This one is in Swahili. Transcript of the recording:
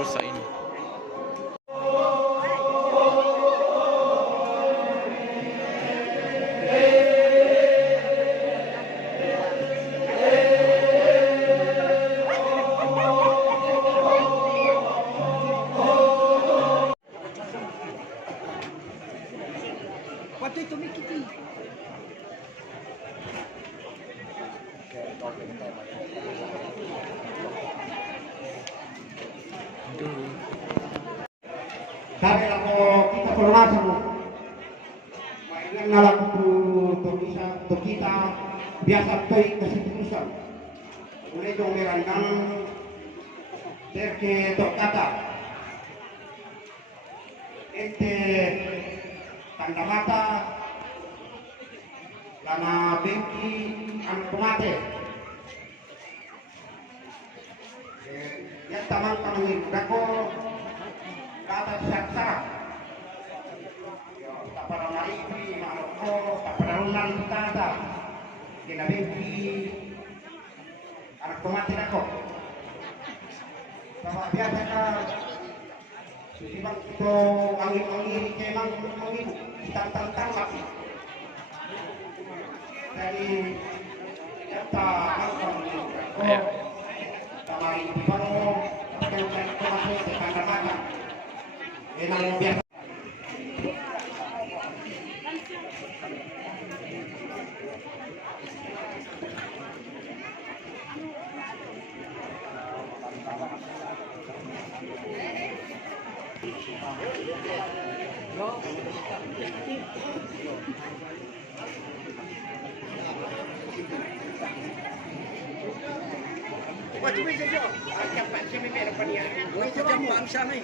rusa ini. Waktu itu Mikiti. Sabi ako kita kolonasa mo. Maingan na lang ko to kita biasa toy kasi tulisan. Mulai dong merandang derke tokata. Ente tanda mata lana bengki ang kumate. Yan tamang kamangin dako kata saksa. Tak pernah maripi, malu tak pernah tahunan kita ada. Kinabenti anak tumatin ako. Bapak biasa ka sibang ito angin-angin kaya angin tantang lagi. Dari kata angkang ko tamarin di baru yang ko masuk ke tanda-tanda. Enang biasa. Macam ni saja. Cepat sini merah pania. Macam jam bangsa ni.